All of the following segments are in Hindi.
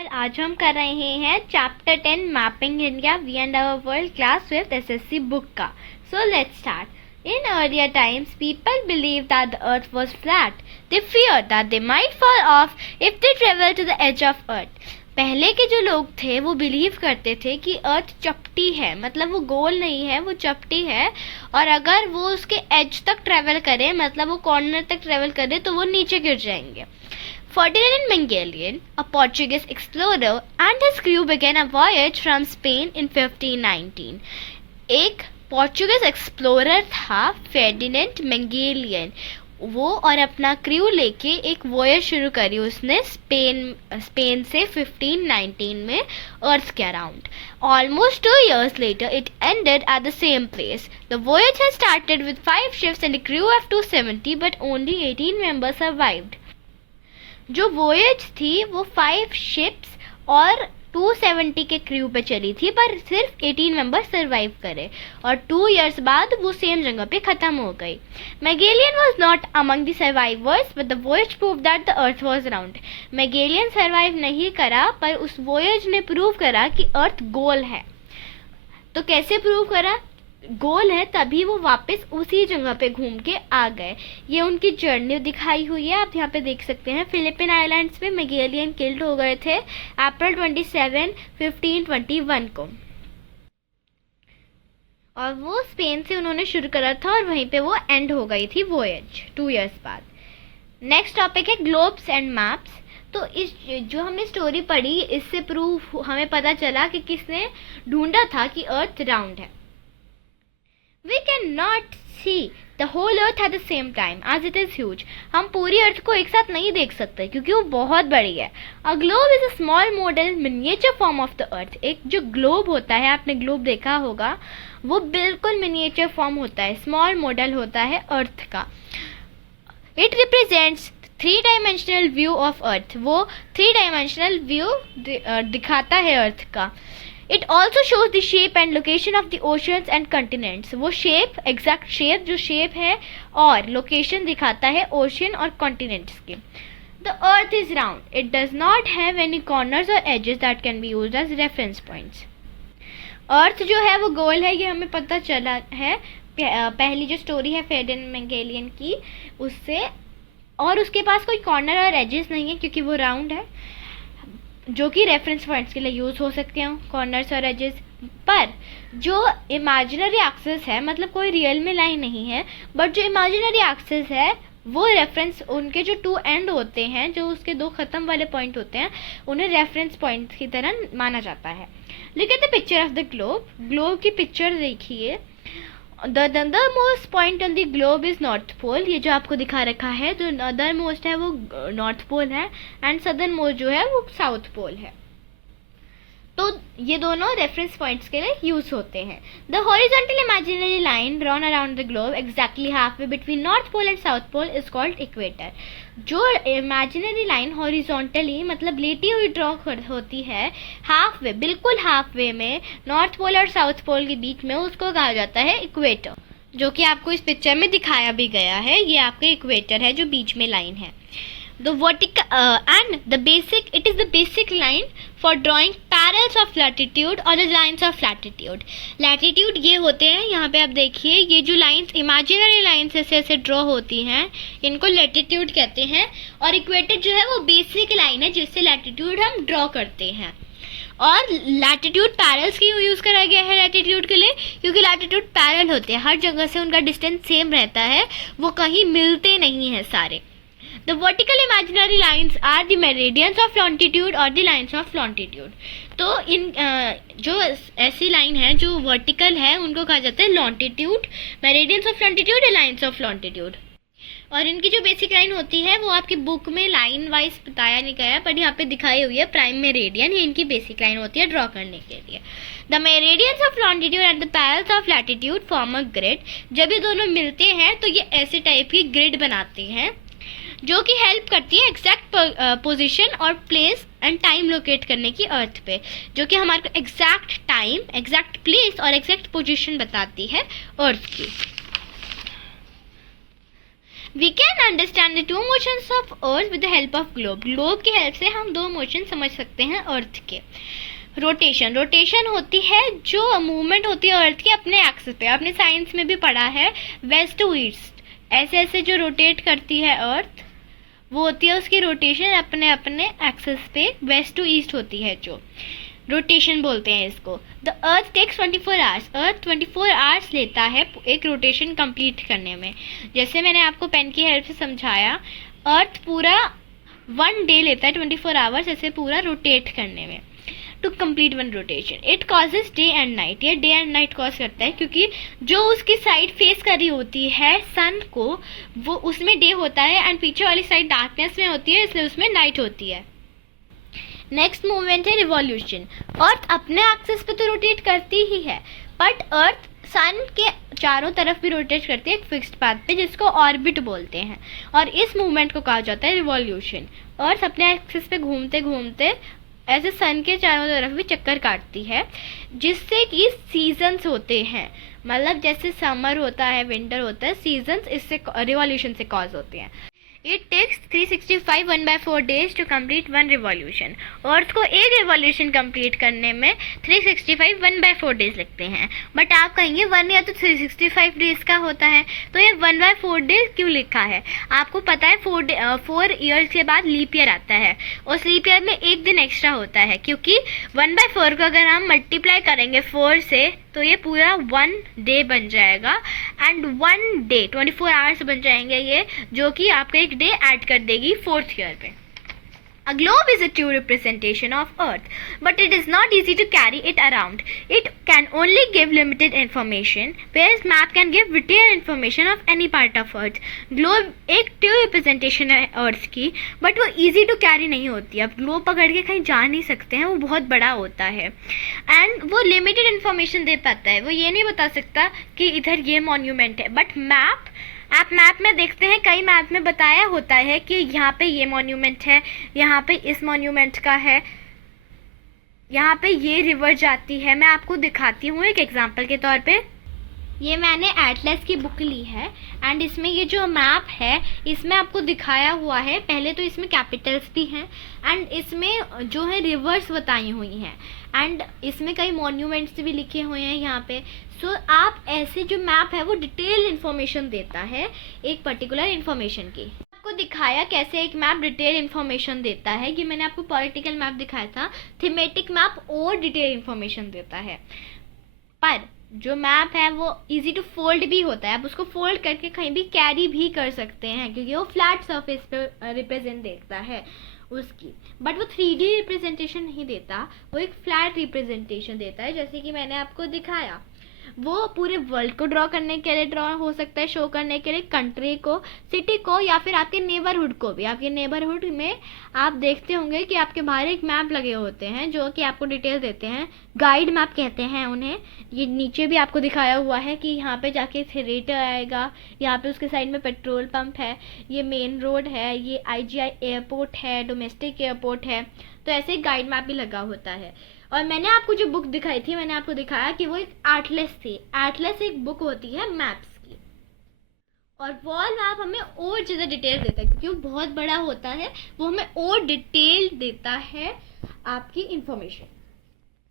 और आज हम कर रहे हैं chapter 10 mapping India we and our world class 5th SSC book का. So let's start. In earlier times, people believed that the earth was flat. They feared that they might fall off if they traveled to the edge of earth. पहले के जो लोग थे वो बिलीव करते थे कि अर्थ चपटी है, मतलब वो गोल नहीं है, वो चपटी है, और अगर वो उसके एज तक ट्रेवल करे, मतलब वो कॉर्नर तक ट्रेवल करे, तो वो नीचे गिर जाएंगे. Ferdinand Magellan, a Portuguese explorer, and his crew began a voyage from Spain in 1519. एक पोर्चुगीज एक्सप्लोरर था फेर्डिनेंड मैगेलियन, वो और अपना क्रू लेके एक वॉयज शुरू करी उसने स्पेन से 1519 में अर्थ के around. Almost 2 years later, it ended at the same place. The voyage had started with 5 ships and a crew of 270, but only 18 members survived. जो वोयज थी वो 5 शिप्स और 270 के क्रू पे चली थी, पर सिर्फ 18 मेंबर सरवाइव करे और 2 इयर्स बाद वो सेम जगह पे खत्म हो गई. Magellan was not among the survivors but the voyage prove that the earth was round. Magellan survive नहीं करा, पर उस वोयज ने प्रूव करा कि अर्थ गोल है. तो कैसे प्रूव करा? गोल है, तभी वो वापस उसी जगह पे घूम के आ गए. ये उनकी जर्नी दिखाई हुई है, आप यहाँ पे देख सकते हैं. फिलिपिन आइलैंड्स में मैगेलियन किल्ड हो गए थे अप्रैल 27, 1521 को, और वो स्पेन से उन्होंने शुरू करा था और वहीं पे वो एंड हो गई थी वोयज 2 इयर्स बाद. नेक्स्ट टॉपिक है ग्लोब्स एंड मैप्स. तो इस जो हमने स्टोरी पढ़ी, इससे प्रूफ हमें पता चला कि किसने ढूंढा था कि अर्थ राउंड है. We cannot see the whole earth at the same time as it is huge. हम पूरी अर्थ को एक साथ नहीं देख सकते क्योंकि वो बहुत बड़ी है. A globe is a small model miniature form of the earth. एक जो ग्लोब होता है, आपने ग्लोब देखा होगा, वो बिल्कुल मिनिएचर फॉर्म होता है, स्मॉल मॉडल होता है अर्थ का. It represents 3-dimensional view of earth. वो 3-dimensional view दिखाता है अर्थ का. It also shows the shape and location of the oceans and continents. वो शेप, एग्जैक्ट शेप, जो शेप है और लोकेशन दिखाता है ओशन और कॉन्टिनेंट्स की. The earth is round. It does not have any corners or edges that can be used as reference points. अर्थ जो है वो गोल है, ये हमें पता चला है पहली जो स्टोरी है फेर्डिनेंड मैगेलियन की उससे, और उसके पास कोई कॉर्नर और एजेस नहीं है क्योंकि वो राउंड है, जो कि रेफरेंस पॉइंट्स के लिए यूज़ हो सकते हैं कॉर्नर्स और एजेस. पर जो इमेजिनरी एक्सिस है, मतलब कोई रियल में लाइन नहीं है, बट जो इमेजिनरी एक्सिस है वो रेफरेंस, उनके जो 2 एंड होते हैं, जो उसके 2 ख़त्म वाले पॉइंट होते हैं, उन्हें रेफरेंस पॉइंट की तरह माना जाता है. Look at the picture of the globe. Globe की पिक्चर देखिए. The northernmost point on the globe is North Pole. ये जो आपको दिखा रखा है, जो northernmost है वो नॉर्थ पोल है, एंड southernmost जो है वो साउथ पोल है. तो ये दोनों रेफरेंस पॉइंट्स के लिए यूज होते हैं. The horizontal imaginary line drawn around the globe exactly half way between north pole and south pole is called equator. जो इमेजिनरी लाइन हॉरिजॉन्टली, मतलब लेटी हुई ड्रॉ होती है हाफ वे, बिल्कुल हाफ वे में नॉर्थ पोल और साउथ पोल के बीच में, उसको कहा जाता है इक्वेटर, जो कि आपको इस पिक्चर में दिखाया भी गया है. ये आपका इक्वेटर है जो बीच में लाइन है. The vertical and the basic, it is the basic line for drawing parallels of latitude or the lines of latitude. Latitude ये होते हैं, यहाँ पे आप देखिए, ये जो लाइंस, इमेजिनरी लाइंस ऐसे ऐसे ड्रॉ होती हैं, इनको लैटिट्यूड कहते हैं. और इक्वेटर जो है वो बेसिक लाइन है जिससे लैटिट्यूड हम ड्रॉ करते हैं. और लैटिट्यूड पैरल्स क्यों यूज़ करा गया है लैटिट्यूड के लिए? क्योंकि लैटिट्यूड पैरल होते हैं, हर जगह से उनका डिस्टेंस सेम रहता है, वो कहीं मिलते नहीं हैं सारे. The vertical imaginary lines are the meridians of longitude or the lines of longitude. तो इन जो ऐसी लाइन है जो वर्टिकल है उनको कहा जाता है लॉन्टिट्यूड, मेरिडियंस ऑफ लॉन्टिट्यूड या लाइन्स ऑफ लॉन्टिट्यूड. और इनकी जो बेसिक लाइन होती है वो आपकी बुक में लाइन वाइज बताया नहीं गया, पर यहाँ पे दिखाई हुई है प्राइम मेरिडियन, ये इनकी बेसिक लाइन होती है ड्रॉ करने के लिए. The meridians of longitude and the parallels of latitude form a grid. जब ये दोनों मिलते हैं तो ये ऐसे टाइप की ग्रिड बनाते हैं जो कि हेल्प करती है एग्जैक्ट पोजीशन और प्लेस एंड टाइम लोकेट करने की अर्थ पे, जो कि हमारे को एग्जैक्ट टाइम, एग्जैक्ट प्लेस और एग्जैक्ट पोजीशन बताती है अर्थ की. We can understand the two motions of earth with the help of globe. Globe की हेल्प से हम दो मोशन समझ सकते हैं अर्थ के। रोटेशन, रोटेशन होती है जो मूवमेंट होती है अर्थ की अपने एक्सिस पे। आपने साइंस में भी पढ़ा है वेस्ट टू ईस्ट, ऐसे ऐसे जो रोटेट करती है अर्थ वो होती है उसकी रोटेशन अपने अपने एक्सिस पे वेस्ट टू ईस्ट होती है, जो रोटेशन बोलते हैं इसको। The earth takes 24 hours. Earth 24 hours लेता है एक रोटेशन कंप्लीट करने में। जैसे मैंने आपको पेन की हेल्प से समझाया, अर्थ पूरा 1 डे लेता है 24 आवर्स ऐसे पूरा रोटेट करने में, to complete 1 rotation. It causes day and night. ये डे एंड नाइट कॉज करता है क्योंकि जो उसकी साइड फेस कर रही होती है सन को, वो उसमें डे होता है एंड पीछे वाली साइड डार्कनेस में होती है, इसलिए उसमें नाइट होती है। नेक्स्ट मूवमेंट है रिवॉल्यूशन। अर्थ अपने एक्सिस पे तो रोटेट करती ही है, बट अर्थ सन के चारों तरफ भी रोटेट करती है एक फिक्स्ड पाथ पे, जिसको ऑर्बिट बोलते हैं, और इस मूवमेंट को कहा जाता है रिवॉल्यूशन। अर्थ अपने एक्सिस पे घूमते घूमते ऐसे सन के चारों तरफ भी चक्कर काटती है, जिससे कि सीजन्स होते हैं, मतलब जैसे समर होता है, विंटर होता है, सीजन्स इससे रिवॉल्यूशन से कॉज होते हैं। It takes 365 1/4 days to complete 1 revolution. Earth को एक रिवॉल्यूशन कंप्लीट करने में 365 1/4 days लगते हैं। बट आप कहेंगे 1 या तो 365 डेज का होता है, तो ये 1/4 days क्यों लिखा है? आपको पता है 4 ईयर्स के बाद लीप ईयर आता है, और लीप ईयर में एक दिन एक्स्ट्रा होता है, क्योंकि 1/4 को अगर हम मल्टीप्लाई करेंगे 4 से तो ये पूरा 1 डे बन जाएगा, एंड 1 डे 24 आवर्स बन जाएंगे ये, जो कि आपका एक डे ऐड कर देगी 4th ईयर पे। A globe is a true representation of Earth, but it is not easy to carry it around. It can only give limited information, whereas map can give detailed information of any part of Earth. Globe एक true representation है Earth की, but वो easy to carry नहीं होती। आप globe पकड़ के कहीं जा नहीं सकते हैं, वो बहुत बड़ा होता है, and वो limited information दे पाता है। वो ये नहीं बता सकता कि इधर ये monument है, but map आप मैप में देखते हैं, कई मैप में बताया होता है कि यहाँ पे ये मॉन्यूमेंट है, यहाँ पे इस मॉन्यूमेंट का है, यहाँ पे ये रिवर जाती है। मैं आपको दिखाती हूँ एक एग्जांपल के तौर पे। ये मैंने एटलस की बुक ली है, एंड इसमें ये जो मैप है इसमें आपको दिखाया हुआ है, पहले तो इसमें कैपिटल्स भी हैं, एंड इसमें जो है रिवर्स बताई हुई हैं, एंड इसमें कई मॉन्यूमेंट्स भी लिखे हुए हैं यहाँ पे। सो आप ऐसे जो मैप है वो डिटेल इन्फॉर्मेशन देता है एक पर्टिकुलर इन्फॉर्मेशन की। आपको दिखाया कैसे एक मैप डिटेल इन्फॉर्मेशन देता है, कि मैंने आपको पॉलिटिकल मैप दिखाया था, थीमेटिक मैप और डिटेल इन्फॉर्मेशन देता है। पर जो मैप है वो इजी टू फोल्ड भी होता है, आप उसको फोल्ड करके कहीं भी कैरी भी कर सकते हैं, क्योंकि वो फ्लैट सरफेस पे रिप्रेजेंट देता है उसकी, बट वो 3D रिप्रेजेंटेशन नहीं देता, वो एक फ्लैट रिप्रेजेंटेशन देता है। जैसे कि मैंने आपको दिखाया, वो पूरे वर्ल्ड को ड्रॉ करने के लिए ड्रॉ हो सकता है, शो करने के लिए कंट्री को, सिटी को, या फिर आपके नेबरहुड को भी। आपके नेबरहुड में आप देखते होंगे कि आपके बाहर एक मैप लगे होते हैं जो कि आपको डिटेल देते हैं, गाइड मैप कहते हैं उन्हें। ये नीचे भी आपको दिखाया हुआ है कि यहाँ पे जाके थिएटर आएगा, यहाँ पे उसके साइड में पेट्रोल पंप है, ये मेन रोड है, ये IGI एयरपोर्ट है, डोमेस्टिक एयरपोर्ट है। तो ऐसे एक गाइड मैप भी लगा होता है। और मैंने आपको जो बुक दिखाई थी, मैंने आपको दिखाया कि वो एक एटलस थी। एटलस एक बुक होती है मैप्स की, और वॉल मैप हमें और ज़्यादा डिटेल देता है, क्योंकि वो बहुत बड़ा होता है, वो हमें और डिटेल देता है आपकी इंफॉर्मेशन।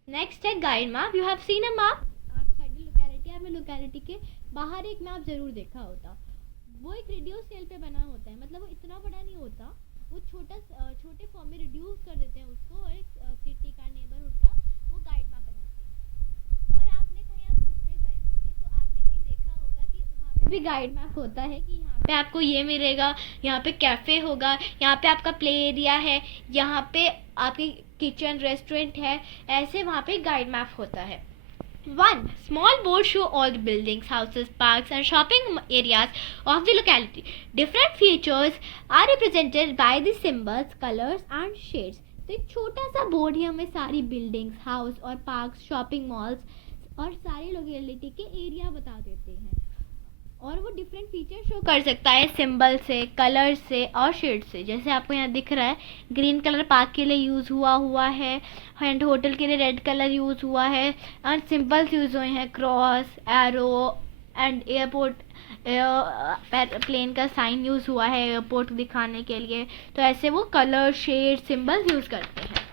नेक्स्ट है guide map. You have seen a map outside the locality. आपने लोकेलिटी के बाहर एक मैप ज़रूर देखा होता। वो एक रेडियो स्केल पे बना होता है, मतलब वो इतना बड़ा नहीं होता, वो छोटे फॉर्म में रिड्यूस कर देते हैं उसको, और एक सिटी का, नेबरहुड का वो गाइड मैप बनाते हैं। और आपने कहीं आप घूमने गए होंगे तो आपने कहीं देखा होगा कि वहाँ पे भी गाइड मैप होता है, कि यहाँ पे आपको ये मिलेगा, यहाँ पे कैफ़े होगा, यहाँ पे आपका प्ले एरिया है, यहाँ पे आपकी किचन रेस्टोरेंट है, ऐसे वहाँ पे गाइड मैप होता है। 1. Small boards show all the buildings, houses, parks and shopping areas of the locality. Different features are represented by the symbols, colors and shades. तो एक छोटा सा बोर्ड ही हमें सारी बिल्डिंग्स, हाउस और पार्क्स, शॉपिंग मॉल्स और सारी लोकेलिटी के एरिया बता देते हैं, और वो डिफरेंट फीचर शो कर सकता है सिंबल से, कलर से और शेड से। जैसे आपको यहाँ दिख रहा है, ग्रीन कलर पार्क के लिए यूज़ हुआ है, एंड होटल के लिए रेड कलर यूज़ हुआ है, और सिंबल्स यूज़ हुए हैं, cross, arrow and airport plane का साइन यूज़ हुआ है एयरपोर्ट दिखाने के लिए, तो ऐसे वो कलर शेड सिंबल यूज़ करते हैं।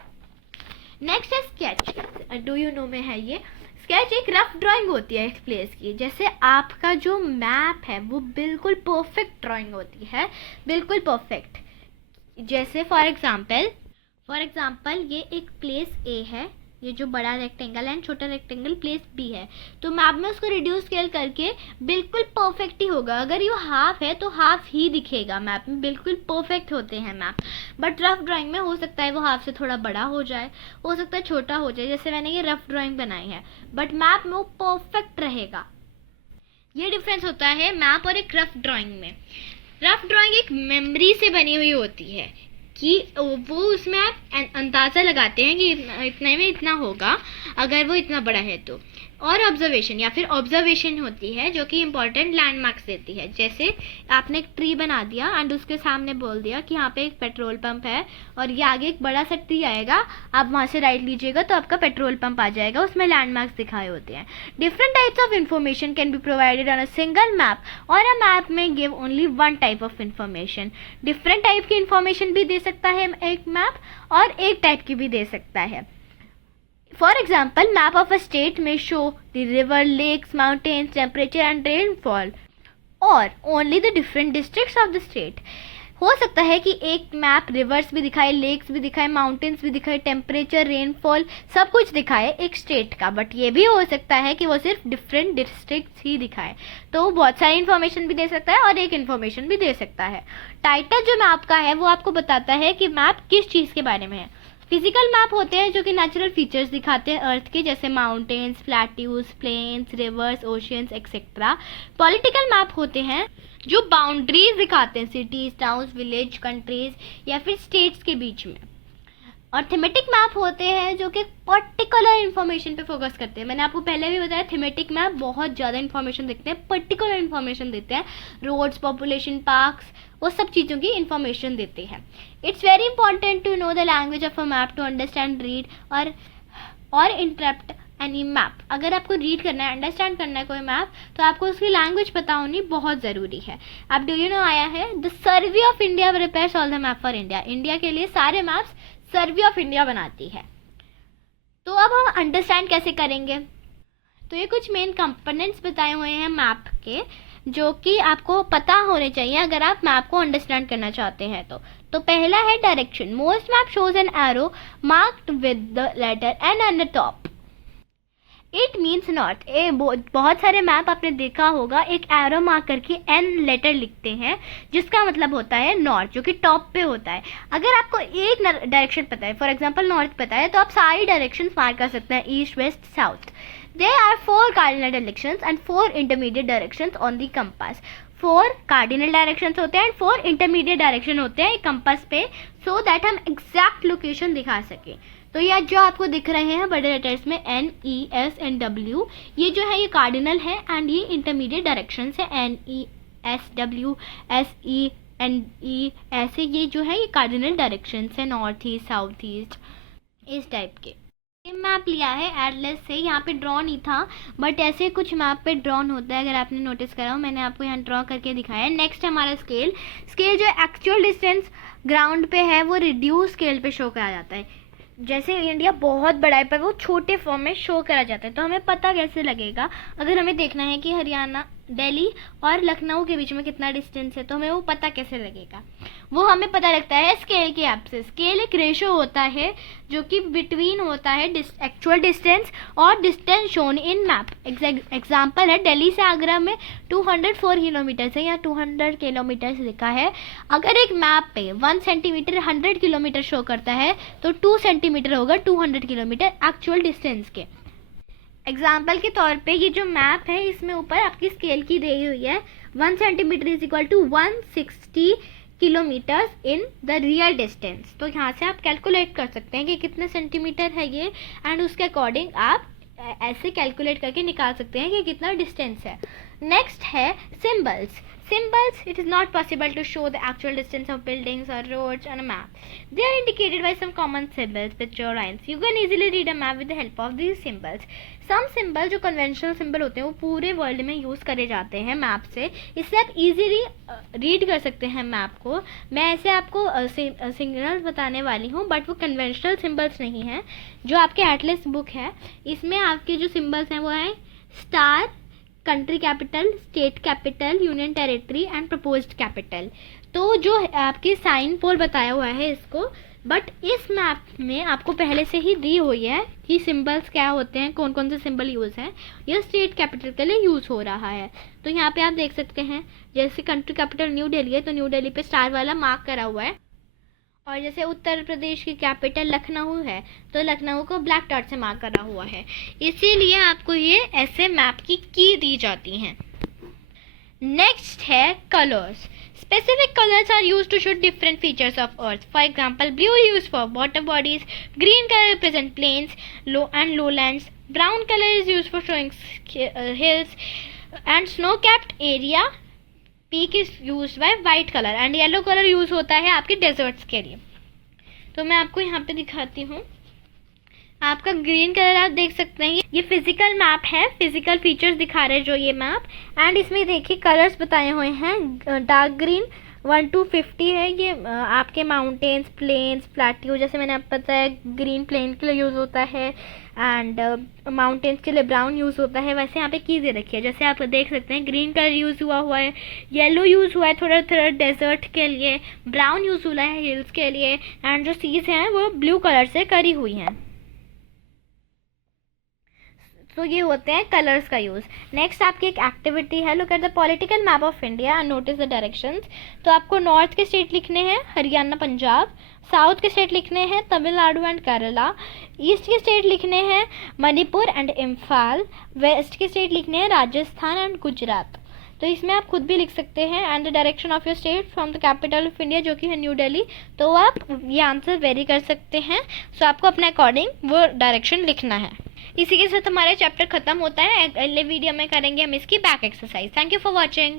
नेक्स्ट है स्केच। डू यू नो में है ये स्केच एक रफ ड्राइंग होती है एक प्लेस की। जैसे आपका जो मैप है वो बिल्कुल परफेक्ट ड्राइंग होती है, बिल्कुल परफेक्ट। जैसे फॉर एग्जांपल ये एक प्लेस ए है, ये जो बड़ा रेक्टेंगल है, छोटा रेक्टेंगल प्लेस बी है, तो मैप में उसको रिड्यूस स्केल करके बिल्कुल परफेक्ट ही होगा। अगर ये हाफ है तो हाफ ही दिखेगा मैप में, बिल्कुल परफेक्ट होते हैं मैप। बट रफ ड्राइंग में हो सकता है वो हाफ से थोड़ा बड़ा हो जाए, हो सकता है छोटा हो जाए। जैसे मैंने ये रफ ड्राइंग बनाई है, बट मैप में वो परफेक्ट रहेगा। ये डिफरेंस होता है मैप और एक रफ ड्राइंग में। रफ ड्राइंग एक मेमोरी से बनी हुई होती है कि वो उसमें आप अंदाज़ा लगाते हैं कि इतने में इतना होगा अगर वो इतना बड़ा है तो। और ऑब्जर्वेशन या फिर ऑब्जर्वेशन होती है जो कि इंपॉर्टेंट लैंडमार्क्स देती है। जैसे आपने एक ट्री बना दिया एंड उसके सामने बोल दिया कि यहाँ पे एक पेट्रोल पंप है और ये आगे एक बड़ा सा ट्री आएगा, आप वहाँ से राइट लीजिएगा तो आपका पेट्रोल पंप आ जाएगा, उसमें लैंडमार्क्स दिखाए होते हैं। Different types of information can be provided on a single map और अ मैप में give only one type of information. Different type की इन्फॉर्मेशन भी दे सकता है एक मैप और एक टाइप की भी दे सकता है। For example, map of a state may show the river, lakes, mountains, temperature and rainfall or only the different districts of the state. हो सकता है कि एक मैप रिवर्स भी दिखाए, लेक्स भी दिखाए, माउंटेन्स भी दिखाए, टेम्परेचर, रेनफॉल सब कुछ दिखाए एक स्टेट का, बट ये भी हो सकता है कि वो सिर्फ डिफरेंट डिस्ट्रिक्ट्स ही दिखाए। तो वो बहुत सारी इन्फॉर्मेशन भी दे सकता है और एक इन्फॉर्मेशन भी दे सकता है। टाइटल जो मैप का है वो आपको बताता है कि मैप किस चीज़ के बारे में है। फिजिकल मैप होते हैं जो कि नेचुरल फीचर्स दिखाते हैं अर्थ के, जैसे mountains, plateaus, plains, rivers, oceans etcetera. Political map होते हैं जो बाउंड्रीज दिखाते हैं सिटीज, टाउन्स, विलेज, कंट्रीज या फिर स्टेट्स के बीच में। और थीमेटिक मैप होते हैं जो कि पर्टिकुलर इन्फॉर्मेशन पे फोकस करते हैं। मैंने आपको पहले भी बताया थीमेटिक मैप बहुत ज़्यादा इन्फॉर्मेशन देते हैं, पर्टिकुलर इन्फॉर्मेशन देते हैं, रोड्स, पॉपुलेशन, पार्क्स, वो सब चीज़ों की इन्फॉर्मेशन देते हैं। It's very important to know the language of a map to understand, read और इंटरप्ट एनी मैप। अगर आपको रीड करना है, अंडरस्टैंड करना है कोई मैप, तो आपको उसकी लैंग्वेज पता होनी बहुत ज़रूरी है। अब डू यू नो आया है the survey of India prepares all the map for India. India के लिए सारे मैप्स सर्वे ऑफ इंडिया बनाती है। तो अब हम अंडरस्टैंड कैसे करेंगे, तो ये कुछ मेन कंपोनेंट्स बताए हुए हैं मैप के जो कि आपको पता होने चाहिए अगर आप मैप को अंडरस्टैंड करना चाहते हैं तो पहला है direction. Most map shows an arrow marked with the letter N on the top. It means north. बहुत सारे मैप आपने देखा होगा एक एरो मार्क करके एन लेटर लिखते हैं जिसका मतलब होता है नॉर्थ, जो कि टॉप पे होता है। अगर आपको एक डायरेक्शन पता है, फॉर एग्जांपल नॉर्थ पता है, तो आप सारी डायरेक्शंस मार्क कर सकते हैं, east, west, south. There are 4 cardinal directions and 4 intermediate directions on the compass. 4 cardinal directions होते हैं and 4 intermediate direction होते हैं कंपास पे, so that हम exact location दिखा सकें। तो ये जो आपको दिख रहे हैं बड़े लेटर्स में N, E, S and W, ये जो है ये कार्डिनल है एंड ये इंटरमीडिएट डायरेक्शंस है N, E, S, W, S, E and E, ऐसे ये जो है ये कार्डिनल डायरेक्शंस है, नॉर्थ ईस्ट, साउथ ईस्ट, इस टाइप के। मैप लिया है एटलस से, यहाँ पे ड्रॉ नहीं था बट ऐसे कुछ मैप पे ड्रॉन होता है, अगर आपने नोटिस करा हो, मैंने आपको यहाँ ड्रॉ करके दिखाया है। नेक्स्ट हमारा स्केल जो एक्चुअल डिस्टेंस ग्राउंड पे है वो रिड्यूस स्केल पे शो करा जाता है। जैसे इंडिया बहुत बड़ा है पर वो छोटे फॉर्म में शो करा जाता है। तो हमें पता कैसे लगेगा, अगर हमें देखना है कि हरियाणा, दिल्ली और लखनऊ के बीच में कितना डिस्टेंस है, तो हमें वो पता कैसे लगेगा, वो हमें पता लगता है स्केल के ऐप से। स्केल एक रेशो होता है जो कि बिटवीन होता है एक्चुअल डिस्टेंस और distance shown in map. Example है दिल्ली से आगरा में 204 किलोमीटर है या 200 किलोमीटर लिखा है। अगर एक मैप पे 1 सेंटीमीटर 100 किलोमीटर शो करता है तो 2 सेंटीमीटर होगा 200 किलोमीटर एक्चुअल डिस्टेंस के। एग्जाम्पल के तौर पे ये जो मैप है इसमें ऊपर आपकी स्केल की दी हुई है 1 centimetre is equal to 160 kilometres in the real distance. तो यहाँ से आप कैलकुलेट कर सकते हैं कि कितने सेंटीमीटर है ये एंड उसके अकॉर्डिंग आप ऐसे कैलकुलेट करके निकाल सकते हैं कि कितना डिस्टेंस है। नेक्स्ट है symbols. Symbols, it is not possible to show the actual distance of buildings or roads on a map. They are indicated by some common symbols, picture lines. You can easily read a map with the help of these symbols. Some symbol जो कन्वेंशनल सिंबल होते हैं वो पूरे वर्ल्ड में यूज़ करे जाते हैं मैप से, इससे आप इजीली रीड कर सकते हैं मैप को. मैं ऐसे आपको सिग्नल्स बताने वाली हूँ, बट वो कन्वेंशनल सिंबल्स नहीं हैं. जो आपके एटलस बुक है इसमें आपके जो सिंबल्स हैं वो हैं star, country capital, state capital, union territory and proposed capital. तो जो आपकी साइन पोल बताया हुआ है इसको, बट इस मैप में आपको पहले से ही दी हुई है कि सिंबल्स क्या होते हैं, कौन कौन से सिंबल यूज़ हैं. यह स्टेट कैपिटल के लिए यूज़ हो रहा है. तो यहाँ पे आप देख सकते हैं जैसे कंट्री कैपिटल न्यू दिल्ली है तो न्यू दिल्ली पे स्टार वाला मार्क करा हुआ है. और जैसे उत्तर प्रदेश की कैपिटल लखनऊ है तो लखनऊ को ब्लैक डॉट से मार्क करा हुआ है. इसीलिए आपको ये ऐसे मैप की दी जाती हैं. नेक्स्ट है colours. Specific colors are used to show different features of Earth. For example, blue is used for water bodies, green color represents plains and lowlands, brown color is used for showing hills and snow-capped area. Peak is used by white color and yellow color use होता है आपके डेजर्ट्स के लिए. तो मैं आपको यहाँ पे दिखाती हूँ. आपका ग्रीन कलर आप देख सकते हैं, ये फिजिकल मैप है, फिजिकल फीचर्स दिखा रहे हैं जो ये मैप. एंड इसमें देखिए कलर्स बताए हुए हैं. डार्क ग्रीन 1 to 50 है, ये आपके माउंटेन्स, प्लेन्स, प्लेट्यू. जैसे मैंने आपको बताया ग्रीन प्लेन के लिए यूज़ होता है एंड माउंटेन्स के लिए ब्राउन यूज़ होता है. वैसे यहाँ पे कीज़ दे रखी है, जैसे आप देख सकते हैं ग्रीन कलर यूज़ हुआ है, येलो यूज़ हुआ है थोड़ा थोड़ा डेजर्ट के लिए, ब्राउन यूज़ हुआ है हिल्स के लिए, एंड जो सीज हैं वो ब्लू कलर से करी हुई हैं. तो ये होते हैं कलर्स का यूज़. नेक्स्ट आपकी एक एक्टिविटी है, look at the political map of India and notice the directions. तो आपको नॉर्थ के स्टेट लिखने हैं हरियाणा पंजाब, साउथ के स्टेट लिखने हैं तमिलनाडु एंड केरला, ईस्ट के स्टेट लिखने हैं मणिपुर एंड इम्फाल, वेस्ट के स्टेट लिखने हैं राजस्थान एंड गुजरात. तो इसमें आप खुद भी लिख सकते हैं and the direction of your state from the capital of India जो कि है न्यू दिल्ली. तो आप ये आंसर वेरी कर सकते हैं. सो आपको अपने अकॉर्डिंग वो डायरेक्शन लिखना है. इसी के साथ हमारा चैप्टर खत्म होता है. अगले वीडियो में करेंगे हम इसकी back exercise. Thank you for watching.